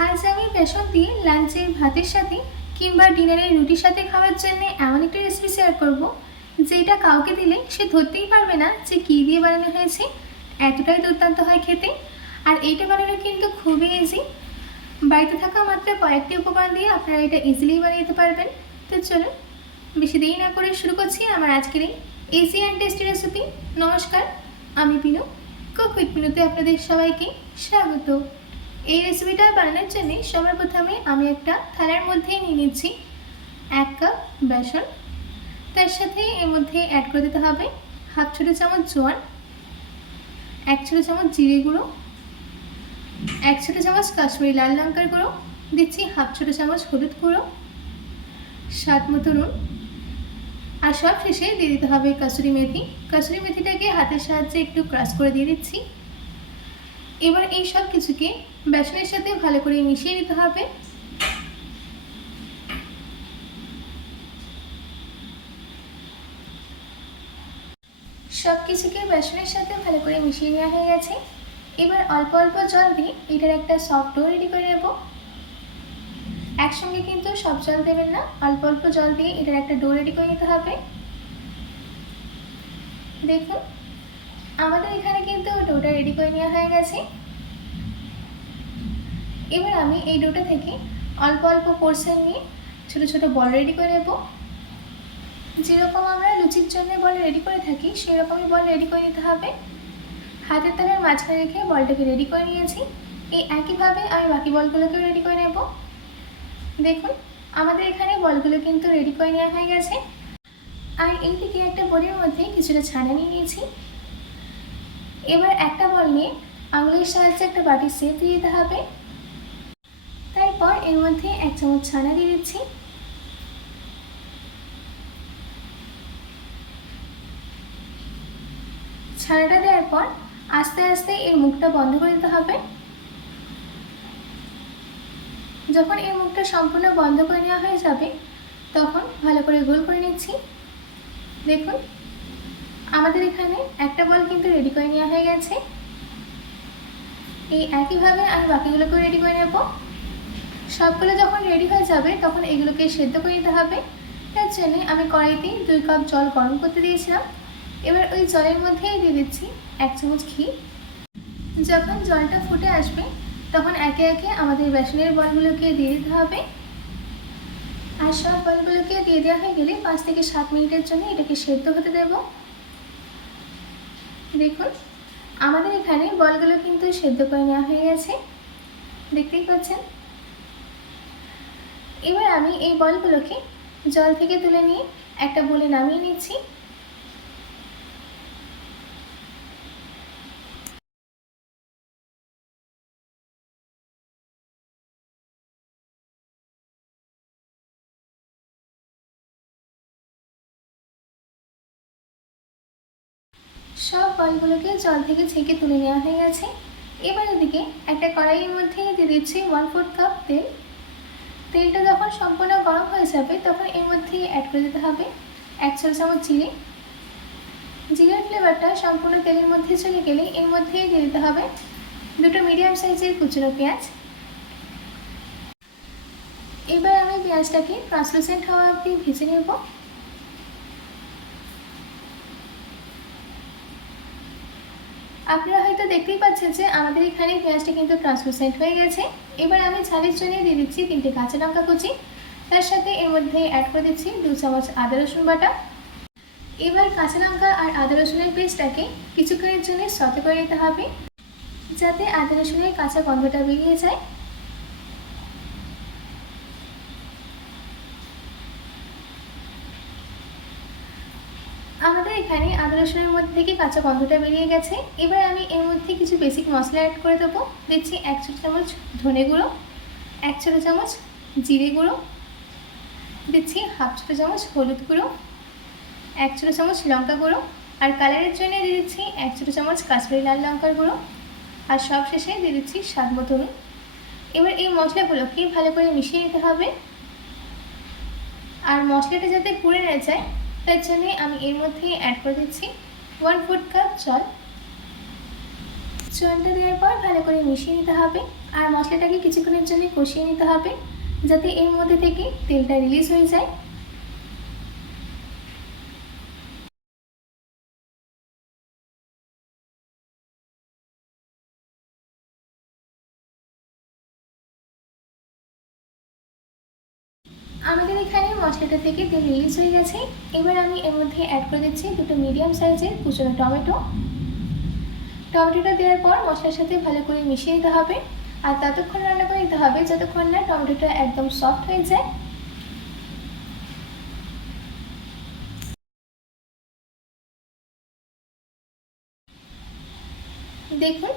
আজ আমি বেসন দিয়ে লাঞ্চে ভাতের সাথে কিংবা ডিনারে রুটির সাথে খাওয়ার জন্য এমন একটা রেসিপি শেয়ার করব, যেটা কাউকে দিলে সে ধরতেই পারবে না যে কী দিয়ে বানানো হয়েছে। এতটাই দুর্দান্ত হয় খেতে। আর এইটা বানানো কিন্তু খুবই ইজি। বাড়িতে থাকা মাত্র কয়েকটি উপকরণ দিয়ে আপনারা এটা ইজিলি বানিয়ে দিতে পারবেন। তো চলুন বেশি দেরি না করে শুরু করছি আমার আজকের এই ইজি অ্যান্ড টেস্টি রেসিপি। নমস্কার, আমি পিনু। কুক উইথ পিনুতে আপনাদের সবাইকে স্বাগত। এই রেসিপিটা বানানোর জন্য সবার প্রথমে আমি একটা থালার মধ্যে নিয়ে নিচ্ছি 1 কাপ বেসন। তার সাথে এর মধ্যে অ্যাড করে দিতে হবে হাফ ছোটো চামচ জোয়ান, 1 ছোটো চামচ জিরে গুঁড়ো, 1 ছোটো চামচ কাশ্মীরি লাল লঙ্কার গুঁড়ো, দিচ্ছি হাফ ছোটো চামচ হলুদ গুঁড়ো, স্বাদ মতো নুন, আর সব শেষে দিয়ে দিতে হবে কাসুরি মেথি। কাসুরি মেথিটাকে হাতের সাহায্যে একটু ক্রাশ করে দিয়ে দিচ্ছি। এবার এই সব কিছুকে বেসনের সাথে ভালো করে মিশিয়ে নিতে হবে। সব কিছুকে বেসনের সাথে ভালো করে মিশিয়ে নেওয়া হয়ে গেছে। এবার অল্প অল্প জল দিয়ে এটার একটা সফট ডো রেডি করে নেব। একসঙ্গে কিন্তু সব জল দেবেন না, অল্প অল্প জল দিয়ে এটার একটা ডো রেডি করে নিতে হবে। দেখুন আমাদের এখানে কিন্তু ডোটা রেডি করে নেওয়া হয়ে গেছে। এবার আমি এই ডোটা থেকে অল্প অল্প পোর্শন নিয়ে ছোটো ছোটো বল রেডি করে নেব। যেরকম আমরা লুচির জন্য বল রেডি করে থাকি সেরকমই বল রেডি করে নিতে হবে। হাতের তালের মাঝখানে রেখে বলটাকে রেডি করে নিয়েছি। এই একইভাবে আমি বাকি বলগুলোকেও রেডি করে নেব। দেখুন আমাদের এখানে বলগুলো কিন্তু রেডি করে নেওয়া হয়ে গেছে। আর এই দিকে একটা বোলের মধ্যে কিছুটা ছানা নিয়ে নিয়েছি। এবার একটা বল নিয়ে আঙুলের সাহায্যে একটা বাটির শেপ দিয়ে দিতে হবে। তারপর এর মধ্যে 1 চামচ ছানা দিয়ে দিচ্ছি। ছানাটা দেওয়ার পর আস্তে আস্তে এর মুখটা বন্ধ করে দিতে হবে। যখন এর মুখটা সম্পূর্ণ বন্ধ করে নেওয়া হয়ে যাবে তখন ভালো করে গোল করে নিচ্ছি। দেখুন আমাদের এখানে একটা বল কিন্তু রেডি করে নেওয়া হয়ে গেছে। এই একইভাবে আমি বাকিগুলোকেও রেডি করে নেব। সবগুলো যখন রেডি হয়ে যাবে তখন এগুলোকে সেদ্ধ করে নিতে হবে। তার জন্য আমি কড়াইতে 2 কাপ জল গরম করতে দিয়েছিলাম। এবার ওই জলের মধ্যেই দিয়ে দিচ্ছি 1 চামচ ঘি। যখন জলটা ফুটে আসবে তখন একে একে আমাদের বেসনের বলগুলোকে দিয়ে দিতে হবে। আর সব বলগুলোকে দিয়ে দেওয়া হয়ে গেলে 5 থেকে 7 মিনিটের জন্য এটাকে সেদ্ধ হতে দেব। দেখুন আমাদের এখানে বলগুলো কিন্তু সেদ্ধ করে নেওয়া হয়ে গেছে, দেখতেই পাচ্ছেন। এবার আমি এই বলগুলোকে জল থেকে তুলে নিয়ে একটা বলে নামিয়ে নিচ্ছি। সব বলগুলোকে জল থেকে ছেঁকে তুলে নেওয়া হয়ে গেছে। এবার এদিকে একটা কড়াইয়ের মধ্যে দিয়ে দিচ্ছি 1/4 কাপ তেল। তেলটা যখন সম্পূর্ণ গরম হয়ে যাবে তখন এর মধ্যে অ্যাড করে দিতে হবে 1 ছোটো চামচ জিরে। জিরের ফ্লেভারটা সম্পূর্ণ তেলের মধ্যে চলে গেলে এর মধ্যে দিয়ে দিতে হবে 2টো মিডিয়াম সাইজের কুচনো পেঁয়াজ। এবার আমি পেঁয়াজটাকে ট্রান্সলুসেন্ট হওয়া অবধি ভেজে নেব। আপনারা হয়তো দেখতেই পাচ্ছেন যে আমাদের এখানে পেঁয়াজটা কিন্তু ট্রান্সলুসেন্ট হয়ে গেছে। এবার আমি ঝালের জন্য দিয়ে দিচ্ছি 3টে কাঁচা লঙ্কা কুচি। তার সাথে এর মধ্যে অ্যাড করে দিচ্ছি 2 চামচ আদা রসুন বাটা। এবার কাঁচা লঙ্কা আর আদা রসুনের পেস্টটাকে কিছুক্ষণের জন্য সতে করে নিতে হবে, যাতে আদা রসুনের কাঁচা গন্ধটা বেরিয়ে যায়। আমাদের এখানে আদা রসুনের মধ্যে থেকে কাঁচা গন্ধটা বেরিয়ে গেছে। এবার আমি এর মধ্যে কিছু বেসিক মশলা অ্যাড করে দেবো। দিচ্ছি 1 ছোটো চামচ ধনে গুঁড়ো, 1 ছোটো চামচ জিরে গুঁড়ো, দিচ্ছি হাফ ছোটো চামচ হলুদ গুঁড়ো, 1 ছোটো চামচ লঙ্কা গুঁড়ো, আর কালারের জন্য দিয়ে দিচ্ছি 1 ছোটো চামচ কাশ্মীরি লাল লঙ্কার গুঁড়ো, আর সব শেষে দিয়ে দিচ্ছি স্বাদ মতো নুন। এবার এই মশলাগুলোকে ভালো করে মিশিয়ে নিতে হবে। আর মশলাটা যাতে পুড়ে না যায় তার জন্য আমি এর মধ্যে অ্যাড করে দিচ্ছি 1/4 কাপ জল। জলটা দেওয়ার পর ভালো করে মিশিয়ে নিতে হবে। আর মশলাটাকে কিছুক্ষণের জন্য কষিয়ে নিতে হবে যাতে এর মধ্যে থেকে তেলটা রিলিজ হয়ে যায়। আমাদের এখানে মশলাটা থেকে তেল রিলিজ হয়ে গেছে। এবার আমি এর মধ্যে অ্যাড করে দিচ্ছি দুটো মিডিয়াম সাইজের কুচনো টমেটো। টমেটোটা দেওয়ার পর মশলার সাথে ভালো করে মিশিয়ে দিতে হবে আর ততক্ষণ রান্না করে দিতে হবে যতক্ষণ না টমেটোটা একদম সফট হয়ে যায়। দেখুন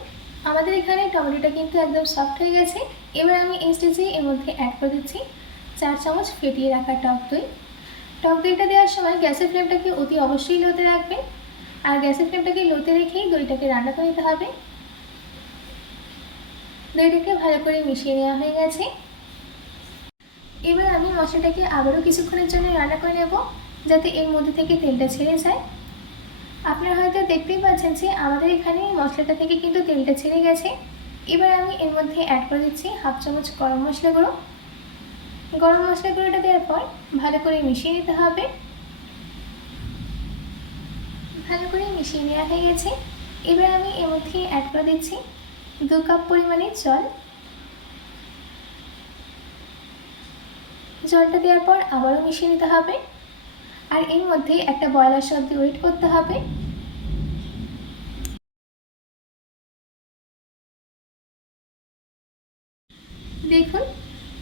আমাদের এখানে টমেটোটা কিন্তু একদম সফট হয়ে গেছে। এবার আমি এই স্টেজে এর মধ্যে অ্যাড করে দিচ্ছি 4 চামচ ফেটিয়ে রাখা টক দই। টক দইটা দেওয়ার সময় গ্যাসের ফ্লেমটাকে অতি অবশ্যই লোতে রাখবেন আর গ্যাসের ফ্লেমটাকে লোতে রেখেই দইটাকে রান্না করে নিতে হবে। দইটাকে ভালো করে মিশিয়ে নেওয়া হয়ে গেছে। এবার আমি মশলাটাকে আবারও কিছুক্ষণের জন্য রান্না করে নেব যাতে এর মধ্যে থেকে তেলটা ছেড়ে যায়। আপনারা হয়তো দেখতেই পাচ্ছেন যে আমাদের এখানে মশলাটা থেকে কিন্তু তেলটা ছেড়ে গেছে। এবার আমি এর মধ্যে অ্যাড করে দিচ্ছি 1/2 চামচ গরম মশলা গুঁড়ো। গরম মশলা গুঁড়োটা দেওয়ার পর ভালো করে মিশিয়ে নিতে হবে। ভালো করে মিশিয়ে নেওয়া হয়ে গেছে। এবার আমি এর মধ্যে অ্যাড করে দিচ্ছি 2 কাপ পরিমাণে জল। জলটা দেওয়ার পর আবারও মিশিয়ে নিতে হবে আর এর মধ্যে একটা বয়লার শব্দ ওয়েট করতে হবে। দেখুন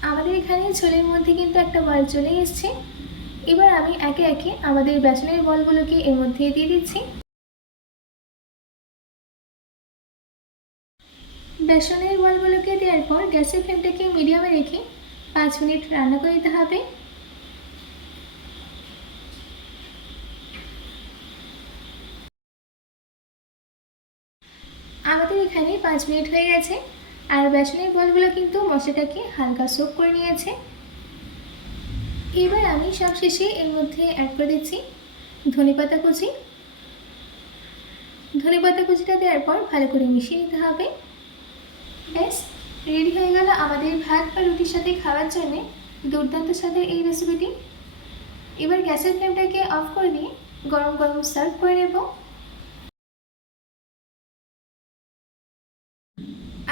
আমাদের এখানে ঝোলের মধ্যে কিন্তু একটা বল চলে এসছে। এবার আমি একে একে আমাদের বেসনের বলগুলোকে এর মধ্যে দিয়ে দিচ্ছি। বেসনের বলগুলোকে দেওয়ার পর গ্যাসের ফ্লেমটাকে মিডিয়ামে রেখে 5 মিনিট রান্না করে দিতে হবে। আমাদের এখানে 5 মিনিট হয়ে গেছে আর বেসনের বলগুলো কিন্তু মশলাটাকে হালকা সোক করে নিয়েছে। এবার আমি সবশেষে এর মধ্যে অ্যাড করে দিচ্ছি ধনেপাতা কুচি। ধনেপাতা কুচিটা দেওয়ার পর ভালো করে মিশিয়ে নিতে হবে। ব্যাস রেডি হয়ে গেল আমাদের ভাত বা রুটির সাথে খাওয়ার জন্য দুর্দান্ত স্বাদের এই রেসিপিটি। এবার গ্যাসের ফ্লেমটাকে অফ করে দিয়ে গরম গরম সার্ভ করে নেব।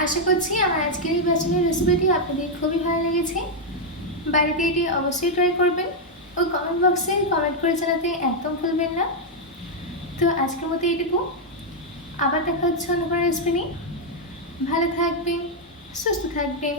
আশা করছি আমার আজকের এই বেসনের রেসিপিটি আপনাদের খুবই ভালো লেগেছে। বাড়িতে এটি অবশ্যই ট্রাই করবেন ও কমেন্ট বক্সে কমেন্ট করে জানাতে একদম ভুলবেন না। তো আজকের মতো এইটুকু, আবার দেখা হচ্ছে অন্য কোনো রেসিপি নিয়ে। ভালো থাকবেন, সুস্থ থাকবেন।